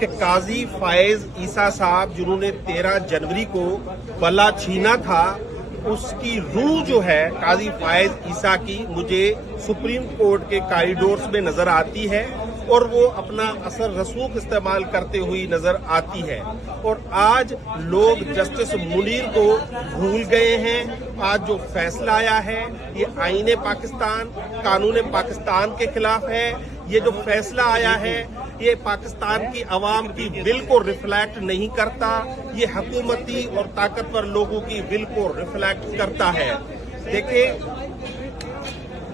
کہ قاضی فائز عیسیٰ صاحب جنہوں نے 13 جنوری کو بلا چھینا تھا، اس کی روح جو ہے قاضی فائز عیسیٰ کی مجھے سپریم کورٹ کے کاریڈورز میں نظر آتی ہے اور وہ اپنا اثر رسوخ استعمال کرتے ہوئی نظر آتی ہے۔ اور آج لوگ جسٹس منیر کو بھول گئے ہیں۔ آج جو فیصلہ آیا ہے یہ آئین پاکستان، قانون پاکستان کے خلاف ہے۔ یہ جو فیصلہ آیا ہے یہ پاکستان کی عوام کی ول کو ریفلیکٹ نہیں کرتا، یہ حکومتی اور طاقتور لوگوں کی ول کو ریفلیکٹ کرتا ہے۔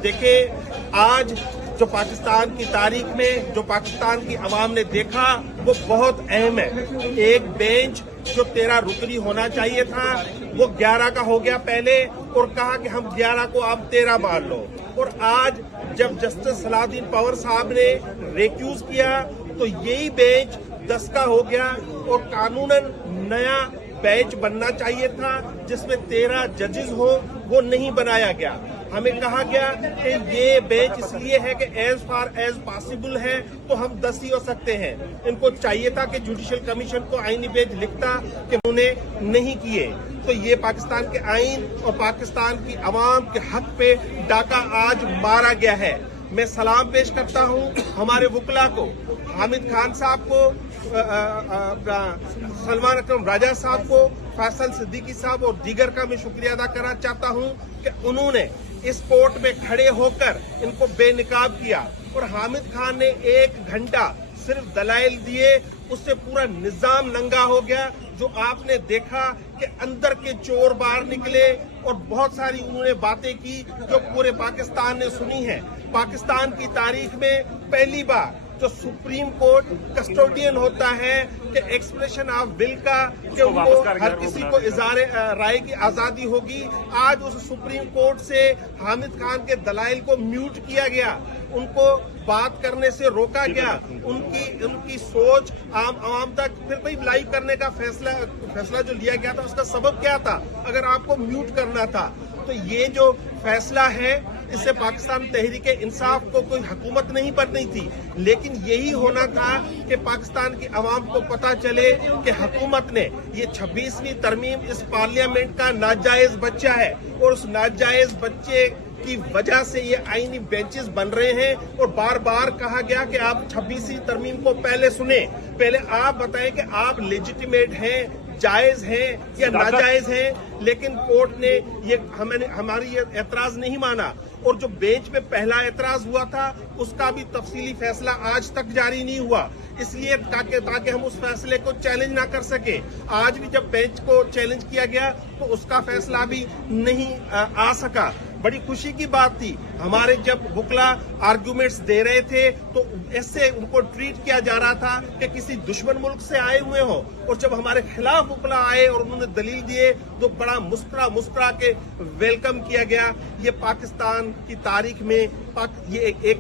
دیکھیں آج جو پاکستان کی تاریخ میں جو پاکستان کی عوام نے دیکھا وہ بہت اہم ہے۔ ایک بینچ جو 13 رکنی ہونا چاہیے تھا وہ 11 کا ہو گیا پہلے، اور کہا کہ ہم 11 کو آپ 13 مان لو۔ اور آج جب جسٹس صلاح الدین پاور صاحب نے ریکیوز کیا تو یہی بینچ 10 کا ہو گیا، اور قانوناً نیا بینچ بننا چاہیے تھا جس میں 13 ججز ہو، وہ نہیں بنایا گیا۔ ہمیں کہا گیا کہ یہ بینچ اس لیے ہے کہ ایز فار ایز پاسبل ہے تو ہم 10 ہی ہو سکتے ہیں۔ ان کو چاہیے تھا کہ جوڈیشل کمیشن کو آئینی بینچ لکھتا کہ انہوں نے نہیں کیے۔ تو یہ پاکستان کے آئین اور پاکستان کی عوام کے حق پہ ڈاکہ آج مارا گیا ہے۔ میں سلام پیش کرتا ہوں ہمارے وکلا کو، حامد خان صاحب کو، سلمان اکرم راجہ صاحب کو، فیصل صدیقی صاحب اور دیگر کا میں شکریہ ادا کرنا چاہتا ہوں کہ انہوں نے اس کورٹ میں کھڑے ہو کر ان کو بے نقاب کیا، اور حامد خان نے 1 گھنٹہ صرف دلائل دیے، اس سے پورا نظام ننگا ہو گیا۔ جو آپ نے دیکھا کہ اندر کے چور باہر نکلے اور بہت ساری انہوں نے باتیں کی جو پورے پاکستان نے سنی ہیں۔ پاکستان کی تاریخ میں پہلی بار جو سپریم کورٹ کسٹوڈین ہوتا ہے کہ ایکسپریشن آف ول کا، کہ ان کو ہر کسی کو اظہار رائے کی آزادی ہوگی، آج اس سپریم کورٹ سے حامد خان کے دلائل کو میوٹ کیا گیا، ان کو بات کرنے سے روکا گیا، ان کی سوچ عوام تک۔ پھر بھائی لائیو کرنے کا فیصلہ جو لیا گیا تھا اس کا سبب کیا تھا اگر آپ کو میوٹ کرنا تھا؟ تو یہ جو فیصلہ ہے اس سے پاکستان تحریک انصاف کو کوئی حکومت نہیں بننی تھی، لیکن یہی ہونا تھا کہ پاکستان کی عوام کو پتا چلے کہ حکومت نے یہ 26ویں ترمیم اس پارلیمنٹ کا ناجائز بچہ ہے، اور اس ناجائز بچے کی وجہ سے یہ آئینی بینچز بن رہے ہیں۔ اور بار بار کہا گیا کہ آپ 26ویں ترمیم کو پہلے سنیں، پہلے آپ بتائیں کہ آپ لیجیٹیمیٹ ہیں، جائز ہیں یا ناجائز ہیں، لیکن کورٹ نے ہماری یہ اعتراض نہیں مانا۔ اور جو بینچ میں پہلا اعتراض ہوا تھا اس کا بھی تفصیلی فیصلہ آج تک جاری نہیں ہوا، اس لیے تاکہ ہم اس فیصلے کو چیلنج نہ کر سکیں۔ آج بھی جب بینچ کو چیلنج کیا گیا تو اس کا فیصلہ بھی نہیں آ سکا۔ بڑی خوشی کی بات تھی، ہمارے جب وکلا آرگیومنٹس دے رہے تھے تو ایسے ان کو ٹریٹ کیا جا رہا تھا کہ کسی دشمن ملک سے آئے ہوئے ہوں، اور جب ہمارے خلاف وکلا آئے اور انہوں نے دلیل دیے تو بڑا مسکرا کے ویلکم کیا گیا۔ یہ پاکستان کی تاریخ میں یہ ایک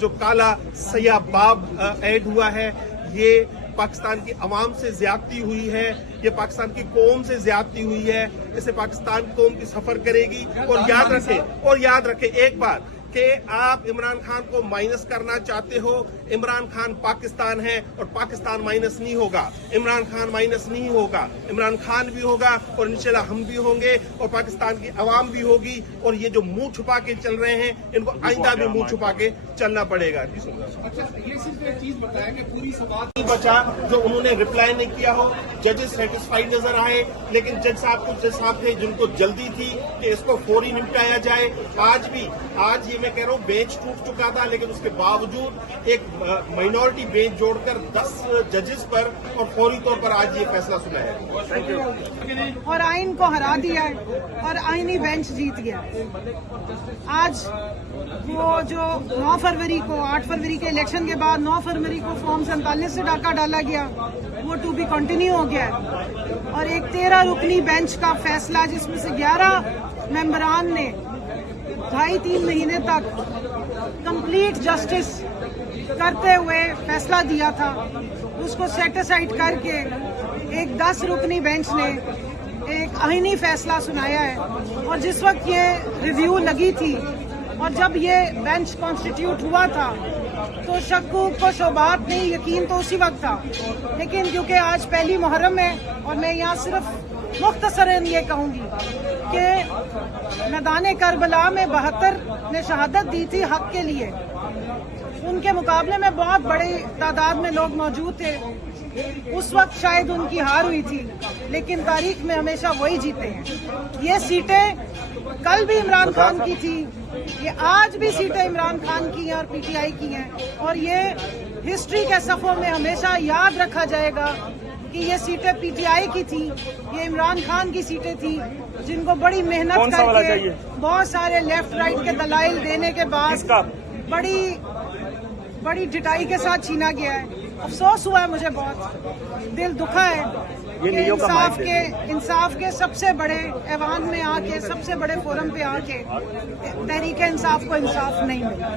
جو کالا سیاہ باب ایڈ ہوا ہے، یہ پاکستان کی عوام سے زیادتی ہوئی ہے، یہ پاکستان کی قوم سے زیادتی ہوئی ہے، اسے پاکستان قوم کی سفر کرے گی۔ اور یاد رکھیں ایک بات کہ آپ عمران خان کو مائنس کرنا چاہتے ہو، عمران خان پاکستان ہے اور پاکستان مائنس نہیں ہوگا، عمران خان مائنس نہیں ہوگا، عمران خان بھی ہوگا اور انشاءاللہ ہم بھی ہوں گے اور پاکستان کی عوام بھی ہوگی۔ اور یہ جو منہ چھپا کے چل رہے ہیں ان کو آئندہ بھی منہ چھپا کے چلنا پڑے گا۔ اچھا یہ صرف ایک چیز بتایا کہ پوری سماعت نہیں بچا جو انہوں نے ریپلائی نہیں کیا ہو، ججز سیٹسفائیڈ نظر آئے، لیکن جج صاحب تھے جن کو جلدی تھی کہ اس کو فوری نمٹایا جائے۔ آج یہ میں کہہ رہا ہوں بینچ ٹوٹ چکا تھا، لیکن اس کے باوجود ایک مائنورٹی بینچ جوڑ کر 10 ججز پر اور فوری طور پر آج یہ فیصلہ سنایا ہے اور آئین کو ہرا دیا ہے اور آئینی بینچ جیت گیا۔ آج وہ جو 9 فروری کو 8 فروری کے الیکشن کے بعد 9 فروری کو فارم 47 سے ڈاکہ ڈالا گیا، وہ ٹو بی کنٹینیو ہو گیا ہے، اور ایک 13 رکنی بینچ کا فیصلہ جس میں سے 11 ممبران نے 2.5-3 مہینے تک کمپلیٹ جسٹس کرتے ہوئے فیصلہ دیا تھا، اس کو سیٹ اسائڈ کر کے ایک 10 رکنی بینچ نے ایک آئینی فیصلہ سنایا ہے۔ اور جس وقت یہ ریویو لگی تھی اور جب یہ بینچ کانسٹیٹیوٹ ہوا تھا تو شکوک کو شبہات نہیں، یقین تو اسی وقت تھا، لیکن کیونکہ آج پہلی محرم ہے اور میں یہاں صرف مختصراً یہ کہوں گی کہ میدان کربلا میں 72 نے شہادت دی تھی حق کے لیے، ان کے مقابلے میں بہت بڑی تعداد میں لوگ موجود تھے، اس وقت شاید ان کی ہار ہوئی تھی، لیکن تاریخ میں ہمیشہ وہی جیتے ہیں۔ یہ سیٹیں کل بھی عمران خان کی تھی، یہ آج بھی سیٹیں عمران خان کی ہیں اور پی ٹی آئی کی ہیں، اور یہ ہسٹری کے صفحوں میں ہمیشہ یاد رکھا جائے گا کہ یہ سیٹیں پی ٹی آئی کی تھی، یہ عمران خان کی سیٹیں تھیں، جن کو بڑی محنت کر کے بہت سارے لیفٹ رائٹ کے دلائل دینے کے بعد بڑی ڈٹائی کے ساتھ چھینا گیا ہے۔ افسوس ہوا ہے، مجھے بہت دل دکھا ہے کہ انصاف کے سب سے بڑے ایوان میں آ کے، سب سے بڑے فورم پہ آ کے تحریک انصاف کو انصاف نہیں ملا۔